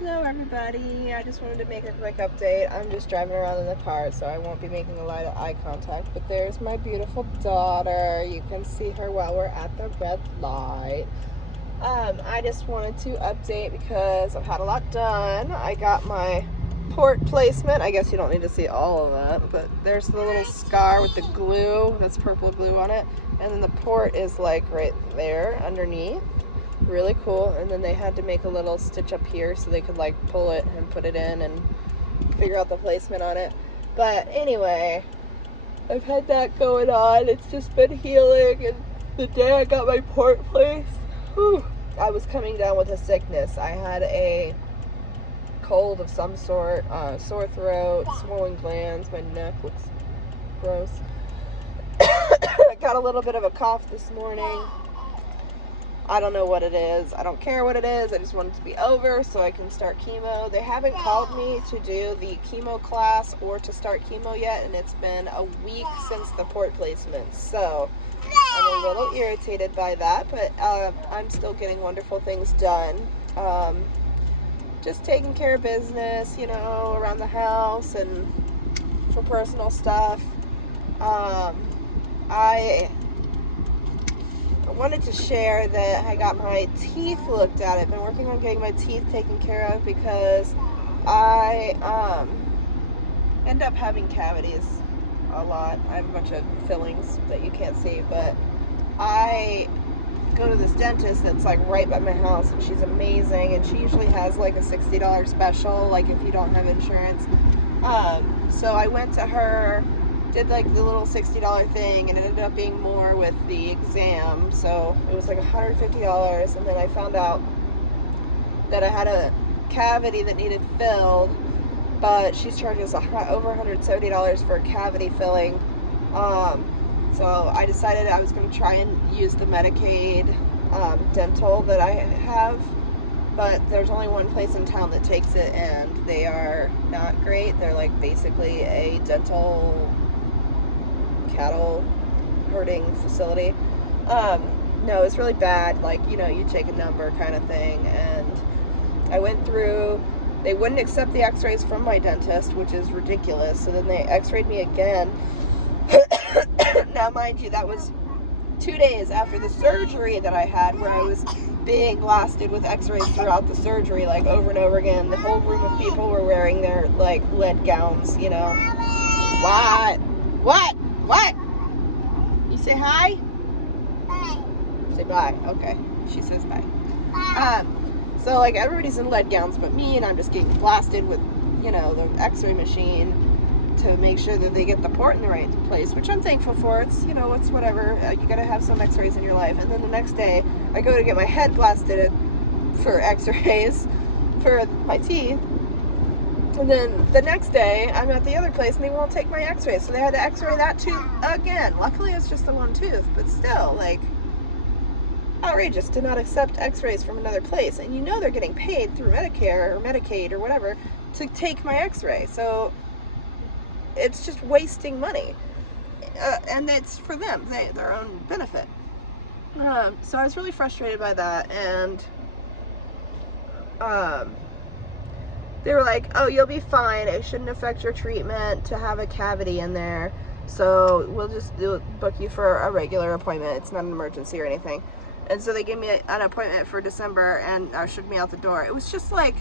Hello everybody, I just wanted to make a quick update. I'm just driving around in the car, so I won't be making a lot of eye contact, but there's my beautiful daughter. You can see her while we're at the red light. I just wanted to update because I've had a lot done. I got my port placement. I guess you don't need to see all of that, but there's the little scar with the glue, that's purple glue on it, and then the port is like right there underneath. Really cool. And then they had to make a little stitch up here so they could like pull it and put it in and figure out the placement on it. But anyway, I've had that going on. It's just been healing, and the day I got my port placed, I was coming down with a sickness. I had a cold of some sort, sore throat, swollen glands, my neck looks gross. I got a little bit of a cough this morning. I don't know what it is. I don't care what it is. I just want it to be over so I can start chemo. They haven't called me to do the chemo class or to start chemo yet, and it's been a week since the port placement. So I'm a little irritated by that, but I'm still getting wonderful things done. Just taking care of business, you know, around the house and for personal stuff. I wanted to share that I got my teeth looked at. I've been working on getting my teeth taken care of because I end up having cavities a lot. I have a bunch of fillings that you can't see, but I go to this dentist that's like right by my house, and she's amazing, and she usually has like a $60 special, like if you don't have insurance. So I went to her, did like the little $60 thing, and it ended up being more with the exam, so it was like $150. And then I found out that I had a cavity that needed filled, but she's charging us over $170 for a cavity filling. So I decided I was going to try and use the Medicaid dental that I have, but there's only one place in town that takes it, and they are not great. They're like basically a dental cattle herding facility. No, it's really bad. Like, you know, you take a number kind of thing. And I went through, they wouldn't accept the x-rays from my dentist, which is ridiculous. So then they x-rayed me again. Now, mind you, that was 2 days after the surgery that I had, where I was being blasted with x-rays throughout the surgery, like over and over again. The whole room of people were wearing their like lead gowns, you know. What? You say hi? Bye. Say bye. Okay. She says bye. So like everybody's in lead gowns but me, and I'm just getting blasted with, you know, the x-ray machine to make sure that they get the port in the right place, which I'm thankful for. It's, you know, it's whatever. You gotta have some x-rays in your life. And then the next day, I go to get my head blasted for x-rays for my teeth. And then the next day, I'm at the other place, and they won't take my x-rays. So they had to x-ray that tooth again. Luckily, it's just the one tooth, but still, like, outrageous to not accept x-rays from another place. And you know they're getting paid through Medicare or Medicaid or whatever to take my x-ray. So it's just wasting money. And it's for them, their own benefit. So I was really frustrated by that, and they were like, oh, you'll be fine. It shouldn't affect your treatment to have a cavity in there. So we'll just book you for a regular appointment. It's not an emergency or anything. And so they gave me an appointment for December and ushered me out the door. It was just like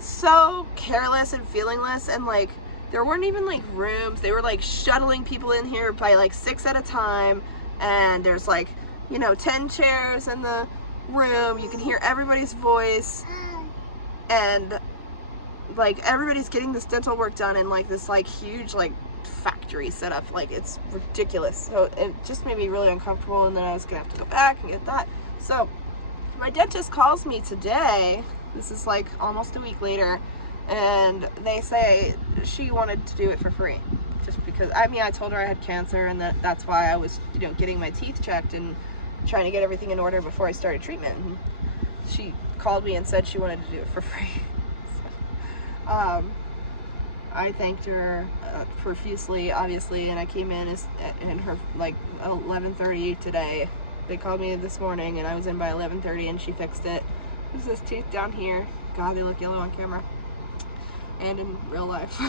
so careless and feelingless, and like there weren't even like rooms. They were like shuttling people in here by like 6 at a time. And there's like, you know, 10 chairs in the room. You can hear everybody's voice. And like everybody's getting this dental work done in like this like huge like factory setup. Like it's ridiculous. So it just made me really uncomfortable, and then I was gonna have to go back and get that. So my dentist calls me today. This is like almost a week later, and they say she wanted to do it for free, just because, I mean, I told her I had cancer, and that's why I was, you know, getting my teeth checked and trying to get everything in order before I started treatment. And she called me and said she wanted to do it for free. So, I thanked her profusely, obviously, and I came in her like 11:30 today. They called me this morning, and I was in by 11:30, and she fixed it. This is his teeth down here. God, they look yellow on camera and in real life.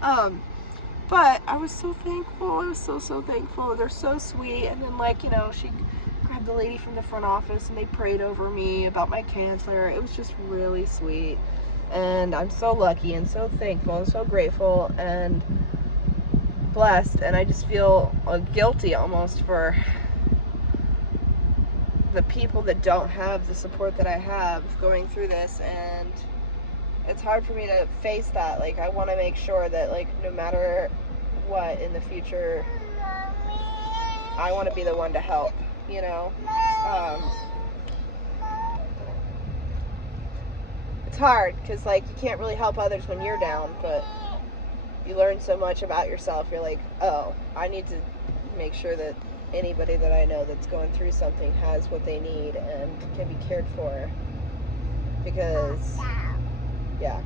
But I was so thankful. I was so thankful. They're so sweet. And then, like, you know, she grabbed the lady from the front office and they prayed over me about my cancer. It was just really sweet. And I'm so lucky and so thankful and so grateful and blessed. And I just feel guilty almost for the people that don't have the support that I have going through this. And it's hard for me to face that. Like, I want to make sure that, like, no matter what in the future, I want to be the one to help, you know? It's hard because, like, you can't really help others when you're down, but you learn so much about yourself. You're like, oh, I need to make sure that anybody that I know that's going through something has what they need and can be cared for, because yeah,